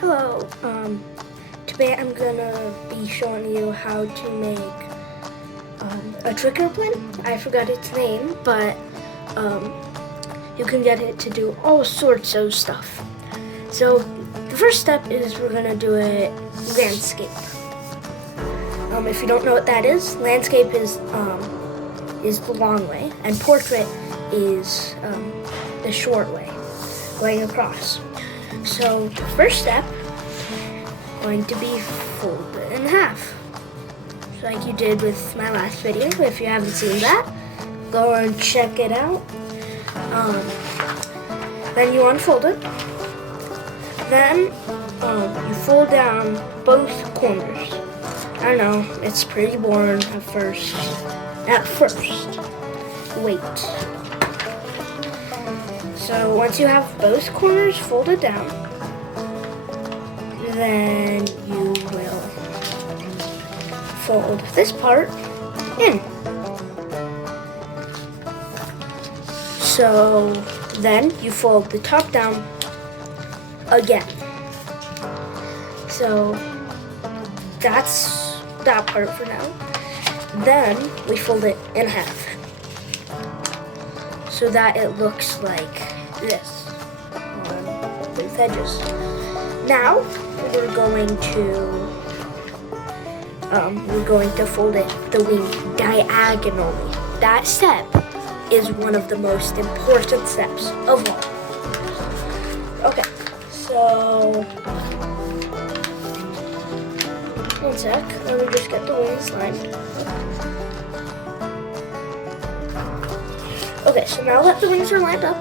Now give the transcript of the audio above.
Hello, today I'm gonna be showing you how to make a trick airplane. I forgot its name, but you can get it to do all sorts of stuff. So the first step is we're gonna do a landscape. If you don't know what that is, landscape is the long way, and portrait is the short way, going across. So the first step going to be fold it in half, like you did with my last video. If you haven't seen that, go and check it out. Then you unfold it. Then you fold down both corners. I know, it's pretty boring at first. Wait. So once you have both corners folded down, then you will fold this part in. So then you fold the top down again. So that's that part for now. Then we fold it in half so that it looks like this with edges. Now we're going to fold it the wing diagonally. That step is one of the most important steps of all. Okay, so one sec, let me just get the wings lined. Okay, so now that the wings are lined up,